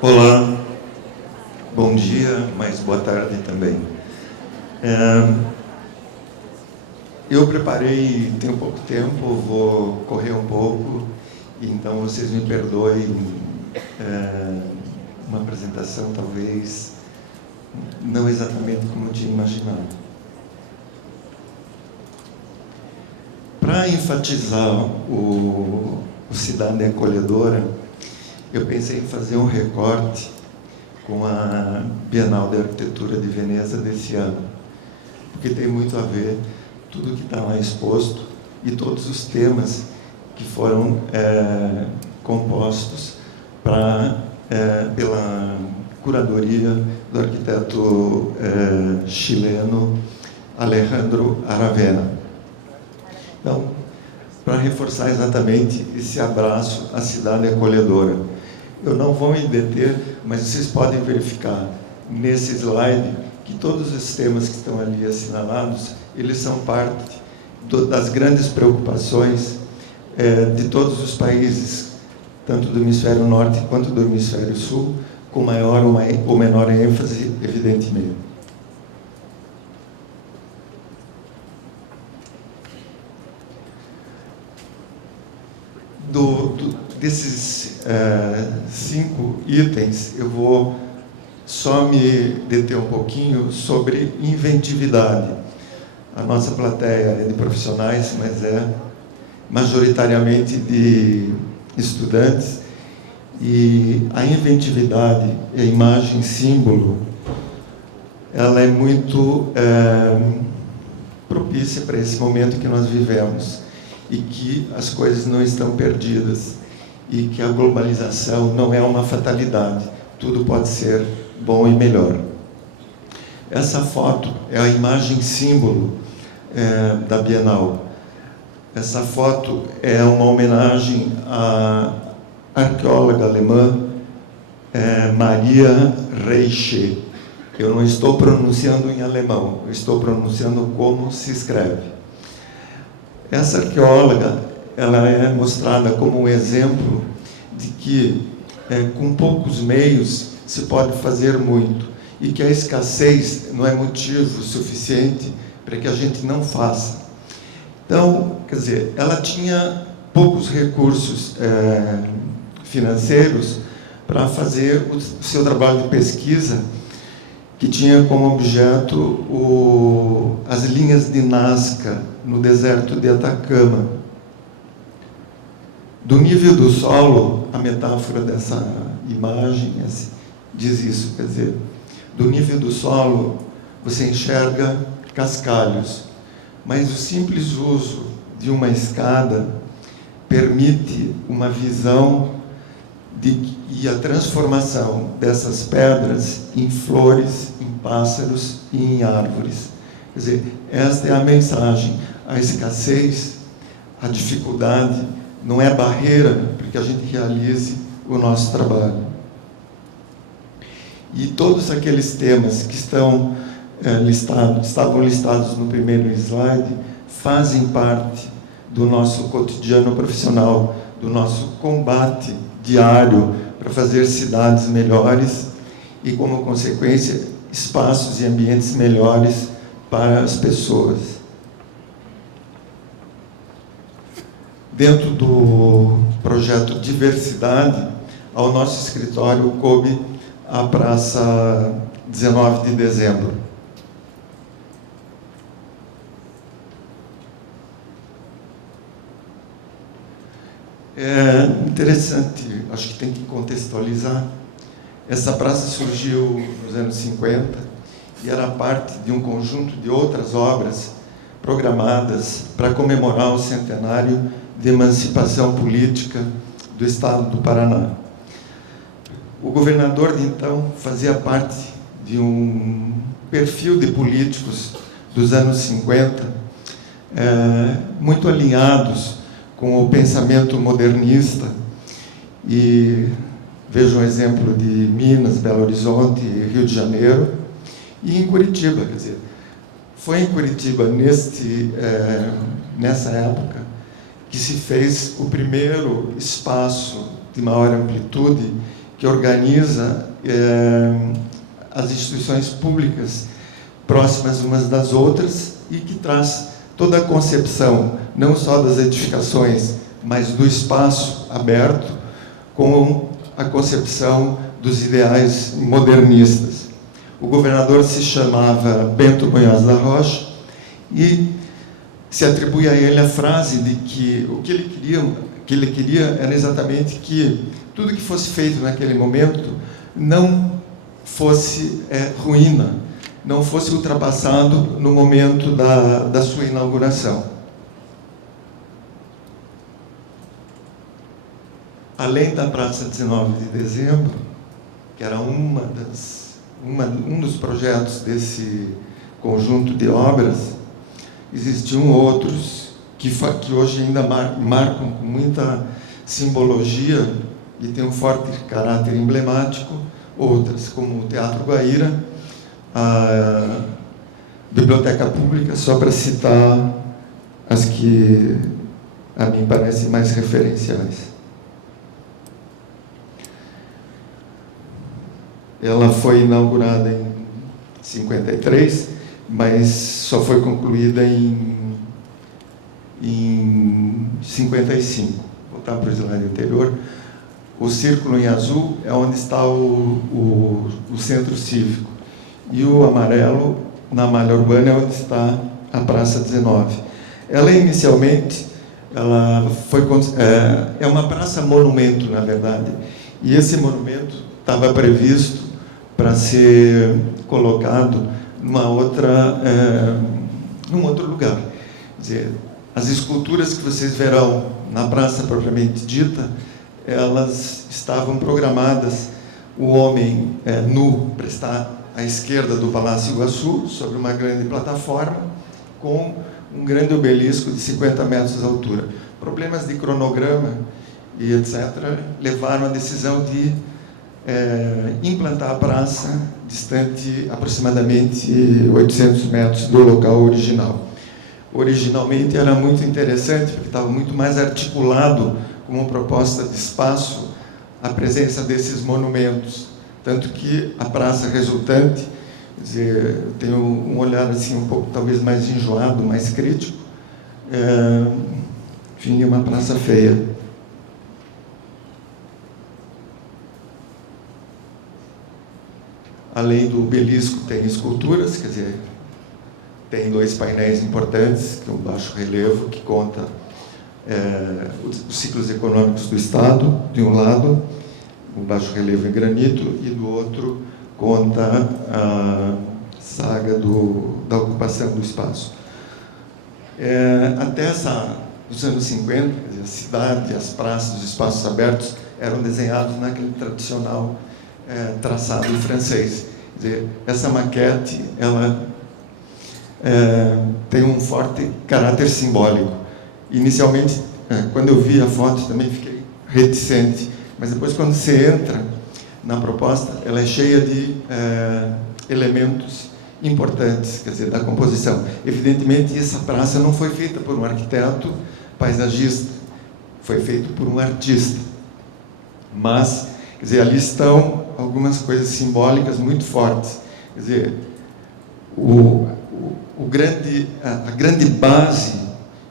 Olá, bom dia, mas boa tarde também. Eu preparei, tem pouco tempo, vou correr um pouco, então vocês me perdoem uma apresentação talvez não exatamente como eu tinha imaginado. Para enfatizar o Cidade Acolhedora, eu pensei em fazer um recorte com a Bienal de Arquitetura de Veneza desse ano, porque tem muito a ver tudo que está lá exposto e todos os temas que foram compostos pela curadoria do arquiteto chileno Alejandro Aravena. Então, para reforçar exatamente esse abraço à cidade acolhedora, eu não vou me deter, mas vocês podem verificar nesse slide que todos os temas que estão ali assinalados, eles são parte das grandes preocupações de todos os países, tanto do hemisfério norte quanto do hemisfério sul, com maior ou menor ênfase, evidentemente. Desses 5 itens, eu vou só me deter um pouquinho sobre inventividade. A nossa plateia é de profissionais, mas é majoritariamente de estudantes, e a inventividade, a imagem símbolo, ela é muito propícia para esse momento que nós vivemos, e que as coisas não estão perdidas, e que a globalização não é uma fatalidade, tudo pode ser bom e melhor. Essa foto é a imagem símbolo da Bienal. Essa foto é uma homenagem à arqueóloga alemã Maria Reiche. Eu não estou pronunciando em alemão, eu estou pronunciando como se escreve. Essa arqueóloga, ela é mostrada como um exemplo de que com poucos meios se pode fazer muito, e que a escassez não é motivo suficiente para que a gente não faça. Então, quer dizer, ela tinha poucos recursos financeiros para fazer o seu trabalho de pesquisa, que tinha como objeto as linhas de Nazca no deserto de Atacama. Do nível do solo, a metáfora dessa imagem diz isso, quer dizer, do nível do solo você enxerga cascalhos, mas o simples uso de uma escada permite uma visão e a transformação dessas pedras em flores, em pássaros e em árvores. Quer dizer, esta é a mensagem. A escassez, a dificuldade, não é barreira para que a gente realize o nosso trabalho. E todos aqueles temas que estavam listados no primeiro slide, fazem parte do nosso cotidiano profissional, do nosso combate diário para fazer cidades melhores e, como consequência, espaços e ambientes melhores para as pessoas. Dentro do projeto Diversidade, ao nosso escritório coube a Praça 19 de Dezembro. É interessante, acho que tem que contextualizar. Essa praça surgiu nos anos 50 e era parte de um conjunto de outras obras programadas para comemorar o centenário de emancipação política do Estado do Paraná. O governador de então fazia parte de um perfil de políticos dos anos 50, muito alinhados com o pensamento modernista, e vejo um exemplo de Minas, Belo Horizonte, Rio de Janeiro, e em Curitiba. Quer dizer, foi em Curitiba, nessa época, que se fez o primeiro espaço de maior amplitude que organiza as instituições públicas próximas umas das outras e que traz toda a concepção, não só das edificações, mas do espaço aberto, com a concepção dos ideais modernistas. O governador se chamava Bento Munhoz da Rocha e se atribui a ele a frase de que o que ele queria era exatamente que tudo que fosse feito naquele momento não fosse ruína, não fosse ultrapassado no momento da sua inauguração. Além da Praça 19 de Dezembro, que era um dos projetos desse conjunto de obras, existiam outros que hoje ainda marcam com muita simbologia e tem um forte caráter emblemático, outras, como o Teatro Guaíra, a Biblioteca Pública, só para citar as que a mim parecem mais referenciais. Ela foi inaugurada em 53, mas só foi concluída em 55. Vou voltar para o slide anterior. O círculo em azul é onde está o centro cívico. E o amarelo, na malha urbana, é onde está a Praça 19. Ela, inicialmente, é uma praça monumento, na verdade. E esse monumento estava previsto para ser colocado num outro lugar. Quer dizer, as esculturas que vocês verão na praça propriamente dita, elas estavam programadas, o homem nu para estar à esquerda do Palácio Iguaçu, sobre uma grande plataforma, com um grande obelisco de 50 metros de altura. Problemas de cronograma e etc. levaram à decisão de implantar a praça distante aproximadamente 800 metros do local original. Originalmente era muito interessante, porque estava muito mais articulado como proposta de espaço a presença desses monumentos, tanto que a praça resultante, quer dizer, tem um olhar assim um pouco talvez mais enjoado, mais crítico, enfim, é uma praça feia. Além do obelisco, tem esculturas, quer dizer, tem 2 painéis importantes, que é um baixo relevo, que conta os ciclos econômicos do Estado, de um lado, o baixo relevo em granito, e do outro conta a saga da ocupação do espaço. Até os anos 50, quer dizer, a cidade, as praças, os espaços abertos eram desenhados naquele tradicional traçado francês. Quer dizer, essa maquete, ela tem um forte caráter simbólico. Inicialmente, quando eu vi a foto, também fiquei reticente, mas depois, quando você entra na proposta, ela é cheia de elementos importantes, quer dizer, da composição. Evidentemente, essa praça não foi feita por um arquiteto paisagista, foi feito por um artista. Mas, quer dizer, ali estão algumas coisas simbólicas muito fortes. Quer dizer, a grande base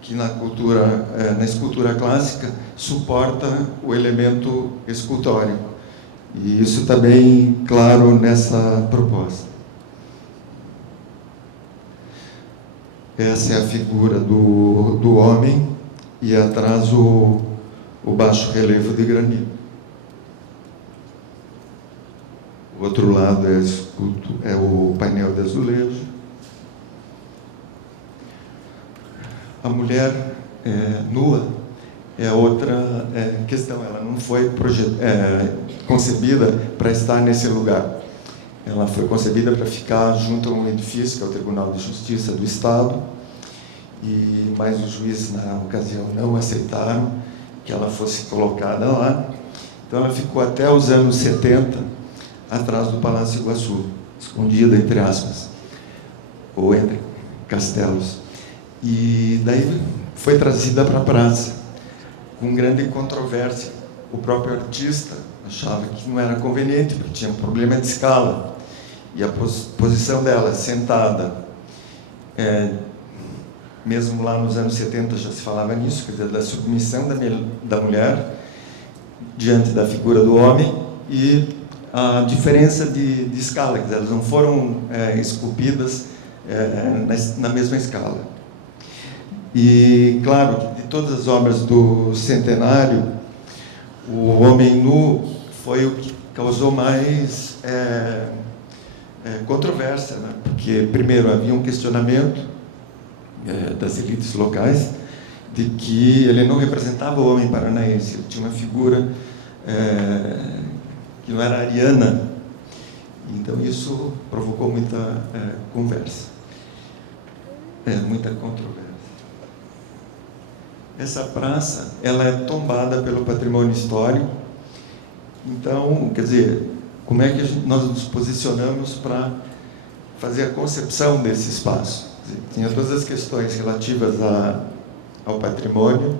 que na escultura clássica suporta o elemento escultórico. E isso está bem claro nessa proposta. Essa é a figura do homem e atrás o baixo relevo de granito. O outro lado é o painel de azulejo. A mulher nua é outra questão. Ela não foi concebida para estar nesse lugar. Ela foi concebida para ficar junto a um edifício, que é o Tribunal de Justiça do Estado, mas os juízes, na ocasião, não aceitaram que ela fosse colocada lá. Então, ela ficou até os anos 70 atrás do Palácio Iguaçu, escondida, entre aspas, ou entre castelos. E daí foi trazida para a praça, com grande controvérsia. O próprio artista, achava que não era conveniente, porque tinha um problema de escala. E a posição dela, sentada, mesmo lá nos anos 70 já se falava nisso, quer dizer, da submissão da mulher diante da figura do homem, e a diferença de escala, quer dizer, elas não foram esculpidas na mesma escala. E, claro, que de todas as obras do centenário, o homem nu foi o que causou mais controvérsia, né? Porque, primeiro, havia um questionamento das elites locais de que ele não representava o homem paranaense, ele tinha uma figura que não era ariana. Então, isso provocou muita conversa, muita controvérsia. Essa praça, ela é tombada pelo patrimônio histórico. Então, quer dizer, como é que nós nos posicionamos para fazer a concepção desse espaço? Quer dizer, tinha todas as questões relativas ao patrimônio,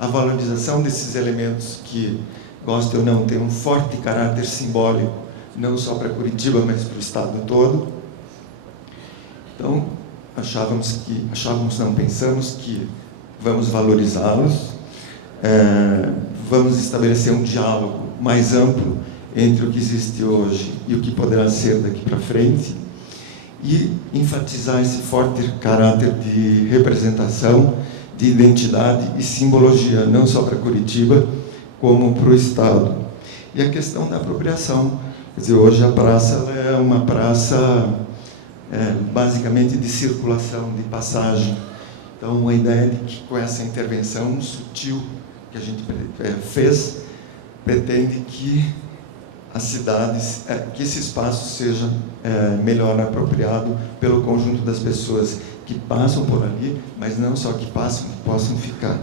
a valorização desses elementos que, goste ou não, tem um forte caráter simbólico, não só para Curitiba, mas para o estado todo. Então, pensamos que vamos valorizá-los, vamos estabelecer um diálogo mais amplo entre o que existe hoje e o que poderá ser daqui para frente, e enfatizar esse forte caráter de representação, de identidade e simbologia, não só para Curitiba, como para o Estado. E a questão da apropriação. Quer dizer, hoje a praça ela é uma praça basicamente de circulação, de passagem. Então, uma ideia de que com essa intervenção sutil que a gente fez, pretende que as cidades, que esse espaço seja melhor apropriado pelo conjunto das pessoas que passam por ali, mas não só que passam, que possam ficar.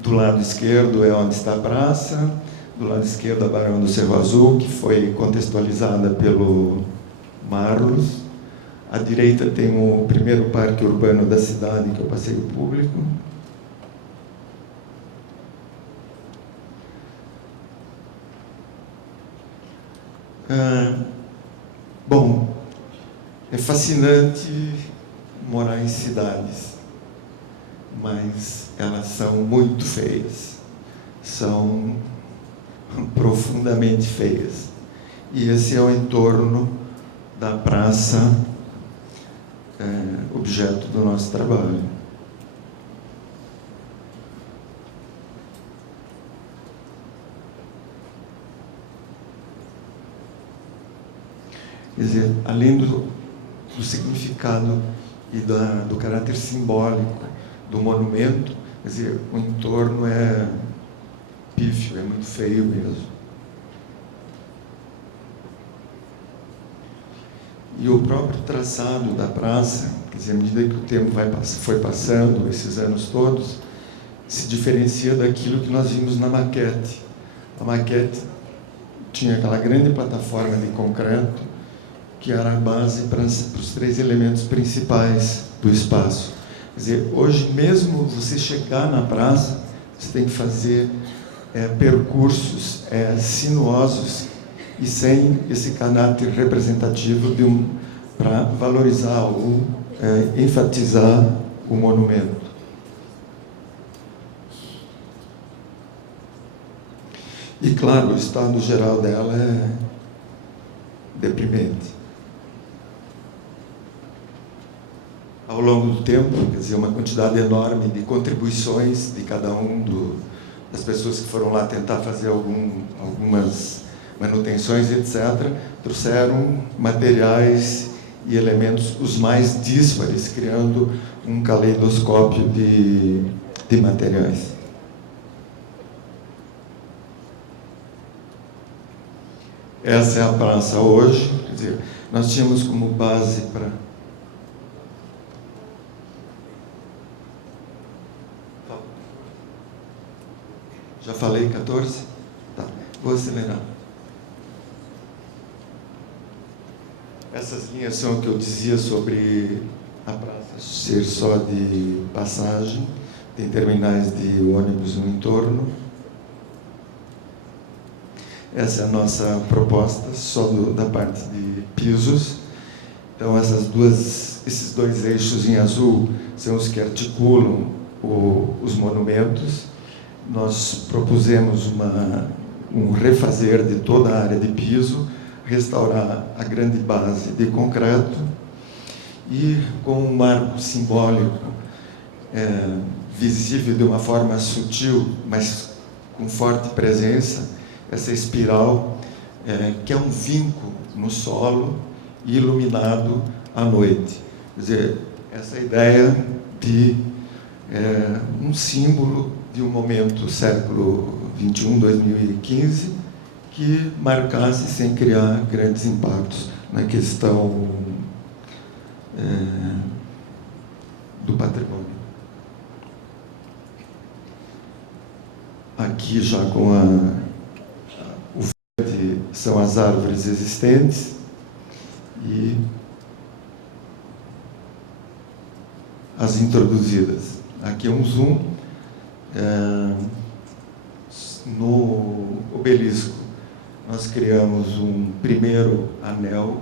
Do lado esquerdo é onde está a praça, do lado esquerdo a Barão do Cerro Azul, que foi contextualizada pelo Marlos. À direita tem o primeiro parque urbano da cidade, que é o passeio público. Bom, é fascinante morar em cidades, mas elas são muito feias, são profundamente feias. E esse é o entorno da praça, objeto do nosso trabalho. Quer dizer, além do significado e do caráter simbólico do monumento, quer dizer, o entorno é pífio, é muito feio mesmo. E o próprio traçado da praça, quer dizer, à medida que o tempo foi passando, esses anos todos, se diferencia daquilo que nós vimos na maquete. A maquete tinha aquela grande plataforma de concreto, que era a base para os 3 elementos principais do espaço. Quer dizer, hoje mesmo você chegar na praça, você tem que fazer percursos sinuosos e sem esse caráter representativo para valorizar ou enfatizar o monumento. E, claro, o estado geral dela é deprimente. Ao longo do tempo, quer dizer, uma quantidade enorme de contribuições de cada das pessoas que foram lá tentar fazer algumas manutenções, etc., trouxeram materiais e elementos os mais díspares, criando um caleidoscópio de materiais. Essa é a praça hoje, quer dizer, nós tínhamos como base para... Já falei 14? Tá, vou acelerar. Essas linhas são o que eu dizia sobre a praça ser só de passagem, tem terminais de ônibus no entorno. Essa é a nossa proposta, só da parte de pisos. Então, esses dois eixos em azul são os que articulam os monumentos. Nós propusemos um refazer de toda a área de piso, restaurar a grande base de concreto e, com um marco simbólico visível de uma forma sutil, mas com forte presença, essa espiral, que é um vinco no solo e iluminado à noite. Quer dizer, essa ideia de um símbolo de um momento século XXI, 2015, que marcasse sem criar grandes impactos na questão do patrimônio. Aqui já com o verde são as árvores existentes e as introduzidas. Aqui é um zoom. No obelisco, nós criamos um primeiro anel,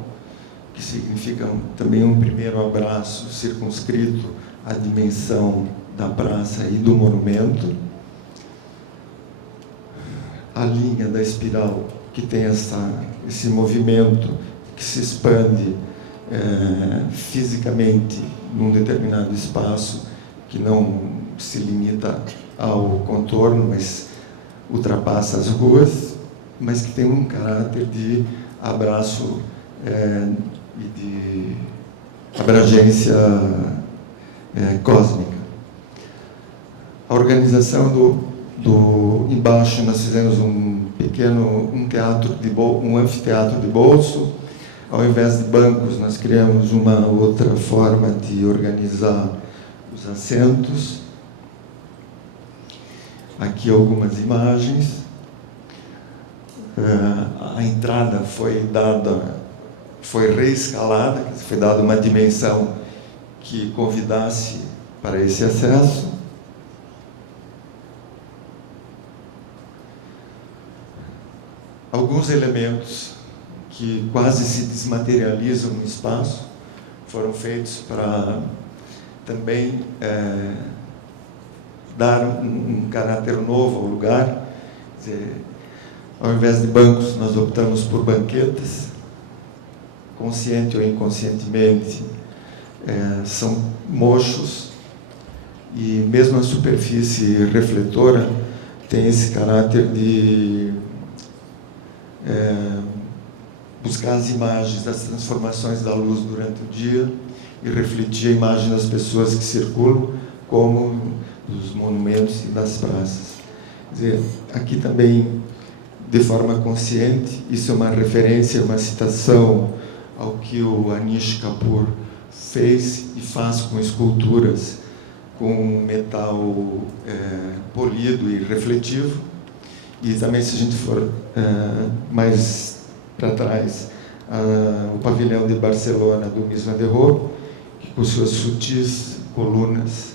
que significa também um primeiro abraço circunscrito à dimensão da praça e do monumento. A linha da espiral, que tem esse movimento que se expande fisicamente num determinado espaço, que não se limita ao contorno, mas ultrapassa as ruas, mas que tem um caráter de abraço e de abrangência cósmica. A organização embaixo nós fizemos um anfiteatro de bolso. Ao invés de bancos, nós criamos uma outra forma de organizar os assentos. Aqui algumas imagens. A entrada foi reescalada, foi dada uma dimensão que convidasse para esse acesso. Alguns elementos que quase se desmaterializam no espaço foram feitos para também dar um caráter novo ao lugar. Quer dizer, ao invés de bancos, nós optamos por banquetas, consciente ou inconscientemente, são mochos, e mesmo a superfície refletora tem esse caráter de buscar as imagens das transformações da luz durante o dia e refletir a imagem das pessoas que circulam, como dos monumentos e das praças. Quer dizer, aqui também, de forma consciente, isso é uma referência, uma citação ao que o Anish Kapoor fez e faz com esculturas com metal polido e refletivo. E também, se a gente for mais para trás, o pavilhão de Barcelona do Mies van der Rohe, que com suas sutis colunas,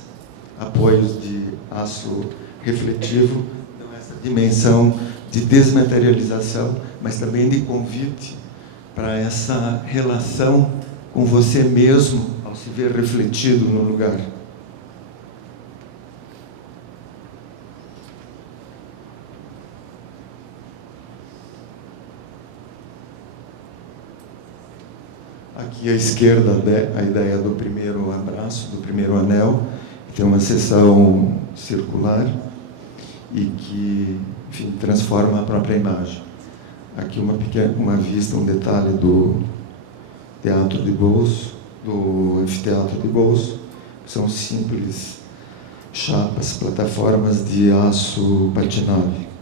apoios de aço refletivo, dão essa dimensão de desmaterialização, mas também de convite para essa relação com você mesmo, ao se ver refletido no lugar. Aqui à esquerda, a ideia do primeiro abraço, do primeiro anel, que tem uma seção circular e que, enfim, transforma a própria imagem. Aqui uma vista, um detalhe do teatro de bolso, do anfiteatro de bolso. São simples chapas, plataformas de aço patinável.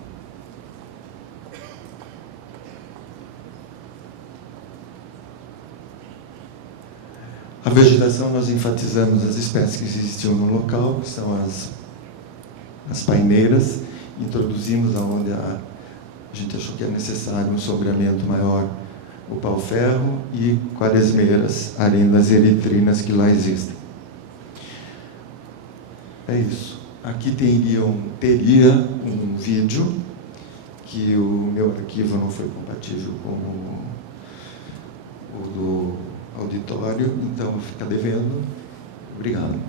A vegetação, nós enfatizamos as espécies que existiam no local, que são as paineiras. Introduzimos aonde a gente achou que era necessário um sombreamento maior, o pau-ferro, e quaresmeiras, arendas eritrinas que lá existem. É isso. Aqui teria um vídeo, que o meu arquivo não foi compatível com o do auditório, então fica devendo. Obrigado.